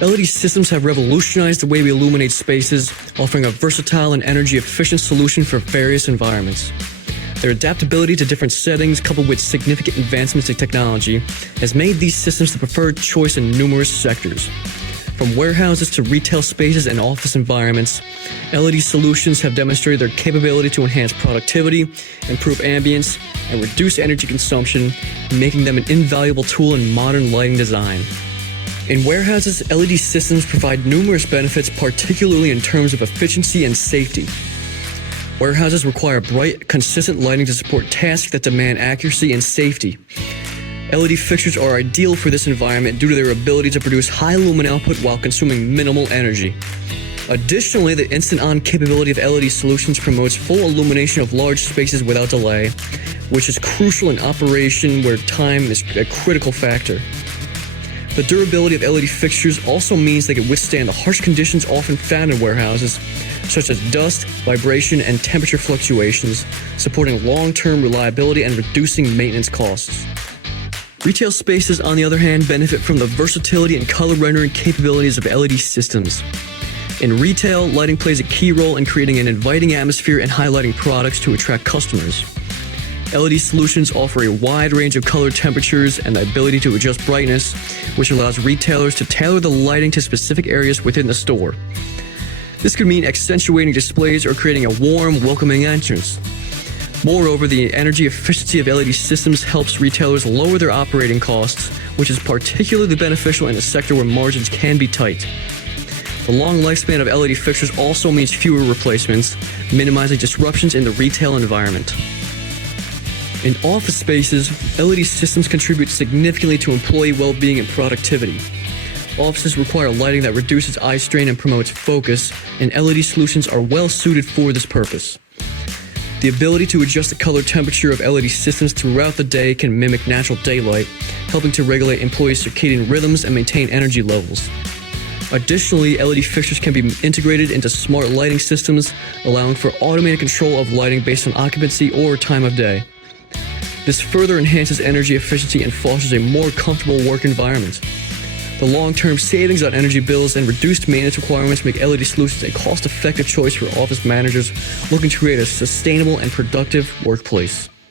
LED systems have revolutionized the way we illuminate spaces, offering a versatile and energy-efficient solution for various environments. Their adaptability to different settings, coupled with significant advancements in technology, has made these systems the preferred choice in numerous sectors. From warehouses to retail spaces and office environments, LED solutions have demonstrated their capability to enhance productivity, improve ambience, and reduce energy consumption, making them an invaluable tool in modern lighting design. In warehouses, LED systems provide numerous benefits, particularly in terms of efficiency and safety. Warehouses require bright, consistent lighting to support tasks that demand accuracy and safety. LED fixtures are ideal for this environment due to their ability to produce high lumen output while consuming minimal energy. Additionally, the instant-on capability of LED solutions promotes full illumination of large spaces without delay, which is crucial in operation where time is a critical factor. The durability of LED fixtures also means they can withstand the harsh conditions often found in warehouses, such as dust, vibration, and temperature fluctuations, supporting long-term reliability and reducing maintenance costs. Retail spaces, on the other hand, benefit from the versatility and color rendering capabilities of LED systems. In retail, lighting plays a key role in creating an inviting atmosphere and highlighting products to attract customers. LED solutions offer a wide range of color temperatures and the ability to adjust brightness, which allows retailers to tailor the lighting to specific areas within the store. This could mean accentuating displays or creating a warm, welcoming entrance. Moreover, the energy efficiency of LED systems helps retailers lower their operating costs, which is particularly beneficial in a sector where margins can be tight. The long lifespan of LED fixtures also means fewer replacements, minimizing disruptions in the retail environment. In office spaces, LED systems contribute significantly to employee well-being and productivity. Offices require lighting that reduces eye strain and promotes focus, and LED solutions are well suited for this purpose. The ability to adjust the color temperature of LED systems throughout the day can mimic natural daylight, helping to regulate employees' circadian rhythms and maintain energy levels. Additionally, LED fixtures can be integrated into smart lighting systems, allowing for automated control of lighting based on occupancy or time of day. This further enhances energy efficiency and fosters a more comfortable work environment. The long-term savings on energy bills and reduced maintenance requirements make LED solutions a cost-effective choice for office managers looking to create a sustainable and productive workplace.